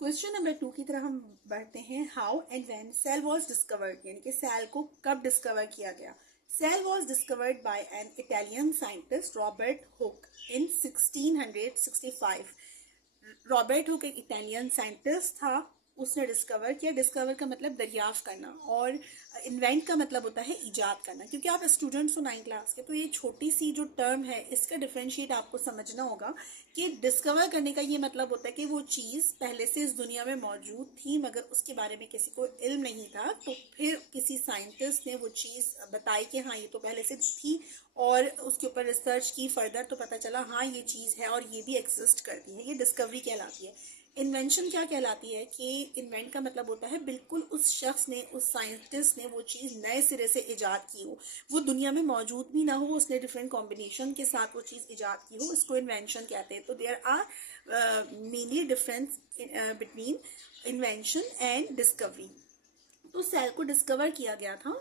Question number 2 की तरफ हम बढ़ते हैं। How and when cell was discovered, यानी कि सेल को कब डिस्कवर किया गया। Cell was discovered by an Italian scientist Robert Hooke in 1665। Robert Hooke एक इटालियन साइंटिस्ट था, उसने डिस्कवर किया। डिस्कवर का मतलब दरियाफ्त करना, और इन्वेंट का मतलब होता है ईजाद करना। क्योंकि आप स्टूडेंट्स हो 9 क्लास के, तो ये छोटी सी जो टर्म है इसका डिफरेंशिएट आपको समझना होगा कि डिस्कवर करने का ये मतलब होता है कि वो चीज़ पहले से इस दुनिया में मौजूद थी मगर उसके बारे में किसी को इल्म नहीं था, तो फिर किसी साइंटिस्ट ने वो चीज़ बताई कि हाँ ये तो पहले से थी, और उसके ऊपर रिसर्च की फर्दर तो पता चला हाँ ये चीज़ है और ये भी एग्जिस्ट करती है। ये डिस्कवरी कहलाती है। इन्वेंशन क्या कहलाती है कि इन्वेंट का मतलब होता है बिल्कुल उस शख्स ने, उस साइंटिस्ट ने वो चीज़ नए सिरे से इजाद की हो, वो दुनिया में मौजूद भी ना हो, उसने डिफरेंट कॉम्बिनेशन के साथ वो चीज़ इजाद की हो, इसको इन्वेंशन कहते हैं। तो there are mainly difference between invention and discovery. तो सेल को डिस्कवर किया गया था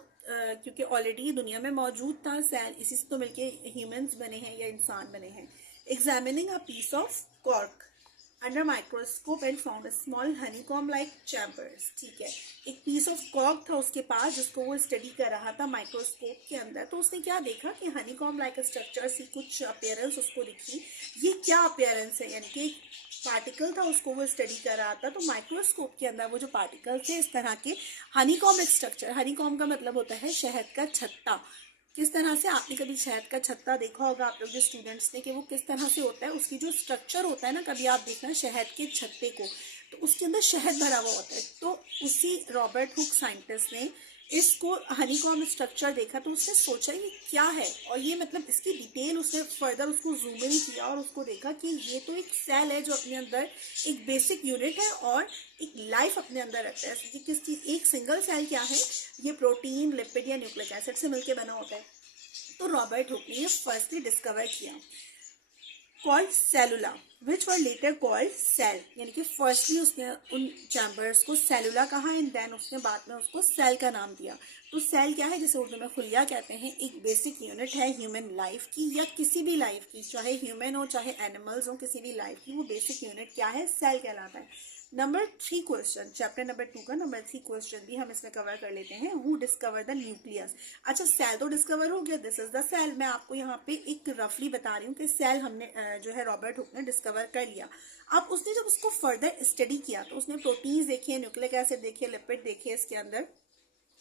क्योंकि ऑलरेडी दुनिया में मौजूद था सेल, इसी से तो मिलके ह्यूमंस बने हैं या इंसान बने हैं। Examining a piece of cork under microscope and found a small honeycomb like chambers. ठीक है, एक पीस ऑफ कॉर्क था उसके पास जिसको वो स्टडी कर रहा था माइक्रोस्कोप के अंदर। तो उसने क्या देखा कि हनीकॉम लाइक स्ट्रक्चर सी कुछ अपेयरेंस उसको दिखी। ये क्या अपेयरेंस है, यानी कि पार्टिकल था, उसको वो स्टडी कर रहा था। तो माइक्रोस्कोप के अंदर वो जो पार्टिकल थे इस तरह के हनीकॉम स्ट्रक्चर, हनीकॉम का मतलब होता है शहद का छत्ता। किस तरह से, आपने कभी शहद का छत्ता देखा होगा आप लोग जो स्टूडेंट्स ने, कि वो किस तरह से होता है, उसकी जो स्ट्रक्चर होता है ना, कभी आप देखना शहद के छत्ते को, तो उसके अंदर शहद भरा हुआ होता है। तो उसी रॉबर्ट हुक साइंटिस्ट ने इसको हनीकॉम स्ट्रक्चर देखा, तो उसने सोचा ये क्या है, और ये मतलब इसकी डिटेल उसने फर्दर उसको जूम इन किया और उसको देखा कि ये तो एक सेल है जो अपने अंदर एक बेसिक यूनिट है और एक लाइफ अपने अंदर रखता है। ये किस चीज, एक सिंगल सेल क्या है, ये प्रोटीन, लिपिड या न्यूक्लिक एसिड से मिलकर बना होता है। तो रॉबर्ट हुक ने ये फर्स्टली डिस्कवर किया। Called cellula which were later called cell, यानी कि फर्स्टली उसने उन चैम्बर्स को सेलुला कहा एंड देन उसने बाद में उसको सेल का नाम दिया। तो सेल क्या है, जिसे उर्दू में खुलिया कहते हैं, एक बेसिक यूनिट है ह्यूमन लाइफ की या किसी भी लाइफ की, चाहे ह्यूमन हो चाहे एनिमल्स हो, किसी भी लाइफ की वो बेसिक यूनिट क्या है, सेल कहलाता है। नंबर 3 क्वेश्चन, चैप्टर नंबर 2 का नंबर 3 क्वेश्चन भी हम इसमें कवर कर लेते हैं। Who discover the nucleus. अच्छा, सेल तो डिस्कवर हो गया, दिस इज द सेल। मैं आपको यहाँ पे एक रफली बता रही हूँ कि सेल हमने जो है रॉबर्ट हुक ने डिस्कवर कर लिया। अब उसने जब उसको फर्दर स्टडी किया तो उसने प्रोटीन्स देखे, न्यूक्लिक एसिड देखे, लिपिड देखे इसके अंदर,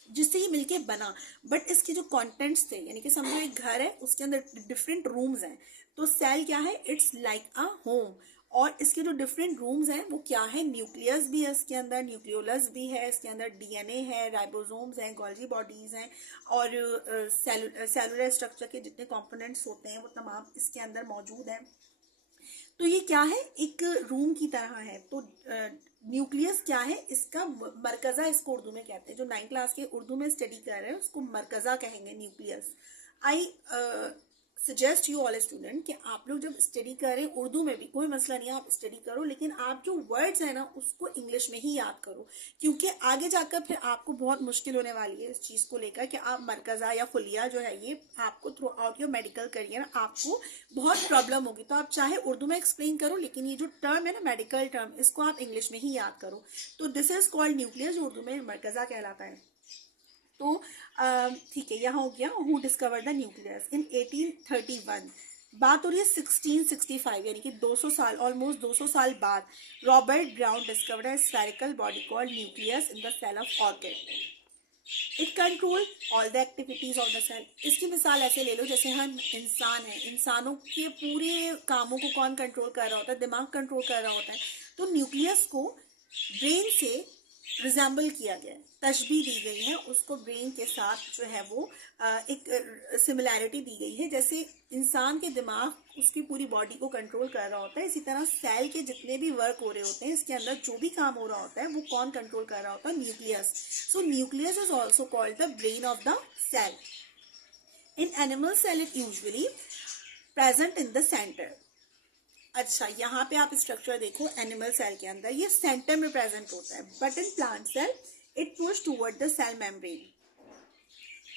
जिससे ये मिलके बना। बट इसके जो कंटेंट्स थे, यानी कि समझो एक घर है उसके अंदर डिफरेंट रूम्स हैं, तो सेल क्या है, इट्स लाइक अ होम। और इसके जो डिफरेंट रूम्स हैं वो क्या है, न्यूक्लियस भी है इसके अंदर, न्यूक्लियोलस भी है इसके अंदर, डीएनए है, राइबोसोम्स हैं, गोल्जी बॉडीज हैं, और सेलुलर स्ट्रक्चर के जितने कंपोनेंट्स होते हैं वो तमाम इसके अंदर मौजूद हैं। तो ये क्या है, एक रूम की तरह है। तो न्यूक्लियस क्या है, इसका मरकज़ा इसको उर्दू में कहते हैं। जो 9 क्लास के उर्दू में स्टडी कर रहे हैं उसको मरकज़ा कहेंगे, nucleus. I suggest you all student कि आप लोग जब स्टडी करें उर्दू में भी कोई मसला नहीं है, आप स्टडी करो, लेकिन आप जो वर्ड्स है ना उसको इंग्लिश में ही याद करो, क्योंकि आगे जाकर फिर आपको बहुत मुश्किल होने वाली है इस चीज़ को लेकर कि आप मरकज़ा या खुलिया जो है ये आपको through out your medical career आपको बहुत प्रॉब्लम होगी। तो आप चाहे उर्दू में एक्सप्लेन करो, लेकिन ये जो टर्म है ना मेडिकल टर्म, इसको आप इंग्लिश में ही याद करो। तो दिस इज कॉल्ड न्यूक्लियस, जो उर्दू में मरकज़ा कहलाता है। तो ठीक है, यहाँ हो गया who discover the nucleus in 1831। बात हो रही है 1665, यानी कि 200 साल, ऑलमोस्ट 200 साल बाद Robert Brown discovered a spherical body called nucleus in the cell of orchid. It control all the activities of the cell. इसकी मिसाल ऐसे ले लो जैसे हम इंसान हैं, इंसानों के पूरे कामों को कौन कंट्रोल कर रहा होता है, दिमाग कंट्रोल कर रहा होता है। तो न्यूक्लियस को ब्रेन से रिजेंबल किया गया है, तशबीह दी गई है उसको ब्रेन के साथ, जो है वो एक सिमिलैरिटी दी गई है। जैसे इंसान के दिमाग उसकी पूरी बॉडी को कंट्रोल कर रहा होता है, इसी तरह सेल के जितने भी वर्क हो रहे होते हैं, इसके अंदर जो भी काम हो रहा होता है वो कौन कंट्रोल कर रहा होता है, nucleus. So nucleus is also called the brain of the cell. In animal cell it usually present in the centre. अच्छा, यहाँ पे आप स्ट्रक्चर देखो, एनिमल सेल के अंदर ये सेंटर में प्रेजेंट होता है, but in plant cell it push toward the cell membrane.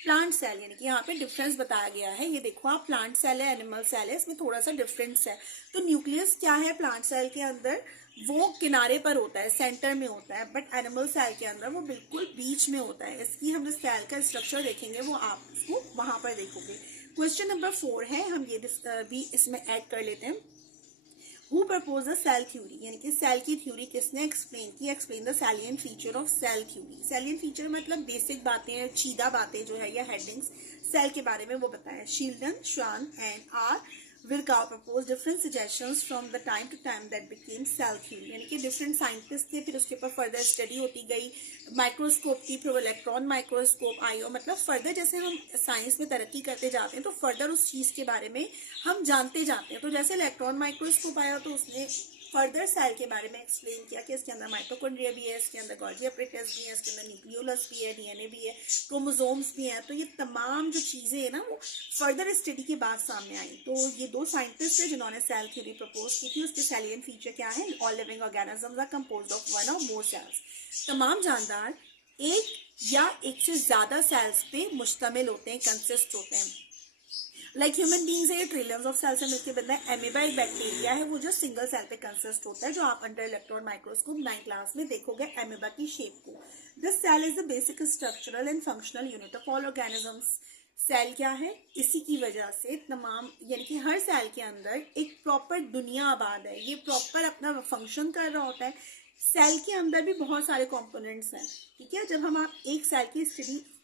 Plant cell, यानी कि यहाँ पे डिफरेंस बताया गया है, ये देखो आप, प्लांट सेल है, एनिमल सेल है, इसमें थोड़ा सा डिफरेंस है। तो न्यूक्लियस क्या है प्लांट सेल के अंदर, वो किनारे पर होता है, सेंटर में होता है, बट एनिमल सेल के अंदर वो बिल्कुल बीच में होता है। इसकी हम जो सेल का स्ट्रक्चर देखेंगे वो आप उसको वहां पर देखोगे। क्वेश्चन नंबर 4 है, हम ये भी इसमें ऐड कर लेते हैं। Who propose the cell theory, यानी कि सेल की थ्योरी किसने एक्सप्लेन की? Explain the salient feature of cell theory. Salient feature मतलब बेसिक बातें, चीदा बातें जो है या हेडिंग्स सेल के बारे में वो बताया। Schleiden, Schwann and R Virchow proposed different suggestions from the time to time that became cell theory, यानी कि डिफरेंट साइंटिस्ट थे, फिर उसके ऊपर फर्दर स्टडी होती गई, माइक्रोस्कोप की, फिर इलेक्ट्रॉन माइक्रोस्कोप आई, और मतलब फर्दर जैसे हम साइंस में तरक्की करते जाते हैं तो फर्दर उस चीज़ के बारे में हम जानते जाते हैं। तो जैसे इलेक्ट्रॉन माइक्रोस्कोप आया तो उसने फर्दर सेल के बारे में एक्सप्लेन किया कि इसके अंदर माइटोकॉन्ड्रिया भी है, इसके अंदर गोल्गी एपरेटस भी है, इसके अंदर न्यूक्लियोलस भी है, डीएनए भी है, क्रोमोसोम्स भी हैं। तो ये तमाम जो चीज़ें हैं ना वो फर्दर स्टडी के बाद सामने आई। तो ये दो साइंटिस्ट थे जिन्होंने सेल थ्योरी प्रपोज की थी। उसके सैलिएंट फीचर क्या है? All living organisms are composed of one or more sales. तमाम जानदार एक या एक से ज्यादा सेल्स पे मुश्तमिल होते हैं, कंसिस्ट होते हैं। लाइक ह्यूमन बींग्स है, ट्रिलियंस ऑफ सेल से मिलकर बनता है। एमीबा एक बैक्टीरिया है, वो जो सिंगल सेल पे कंसिस्ट होता है, जो आप under electron microscope 9th class में देखोगे एमीबा की शेप को। This cell is the basic structural and functional unit of all organisms. Cell क्या है? इसी की वजह से तमाम, यानी कि हर सेल के अंदर एक प्रॉपर दुनिया आबाद है, ये प्रॉपर अपना फंक्शन कर रहा होता है। सेल के अंदर भी बहुत सारे कंपोनेंट्स हैं, ठीक है। जब हम आप एक सेल की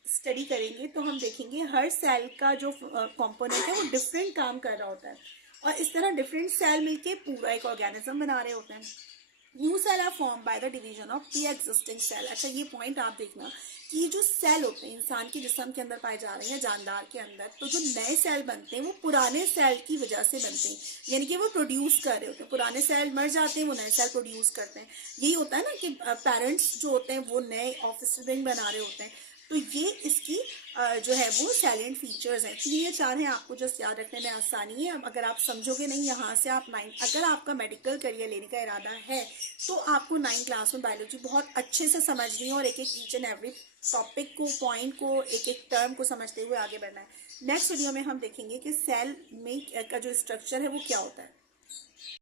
स्टडी करेंगे तो हम देखेंगे हर सेल का जो कंपोनेंट है वो डिफरेंट काम कर रहा होता है, और इस तरह डिफरेंट सेल मिलके पूरा एक ऑर्गेनिज्म बना रहे होते हैं। New cell are form by the division of pre existing cell. अच्छा, ये पॉइंट आप देखना कि ये जो सेल होते हैं इंसान के जिस्म के अंदर पाए जा रहे हैं, जानदार के अंदर, तो जो नए सेल बनते हैं वो पुराने सेल की वजह से बनते हैं, यानी कि वो प्रोड्यूस कर रहे होते हैं। पुराने सेल मर जाते हैं, वो नए सेल प्रोड्यूस करते हैं। यही होता है ना कि पेरेंट्स जो होते हैं वो नए ऑफस्प्रिंग बना रहे होते हैं। तो ये इसकी जो है वो सैलिएंट फीचर्स हैं। तो ये 4 हैं, आपको जस्ट याद रखने में आसानी है। अब अगर आप समझोगे नहीं यहाँ से आप 9, अगर आपका मेडिकल करियर लेने का इरादा है तो आपको 9th क्लास में बायोलॉजी बहुत अच्छे से समझनी है, और एक एक ईच एंड एवरी टॉपिक को, पॉइंट को, एक एक टर्म को समझते हुए आगे बढ़ना है। नेक्स्ट वीडियो में हम देखेंगे कि सेल में का जो स्ट्रक्चर है वो क्या होता है।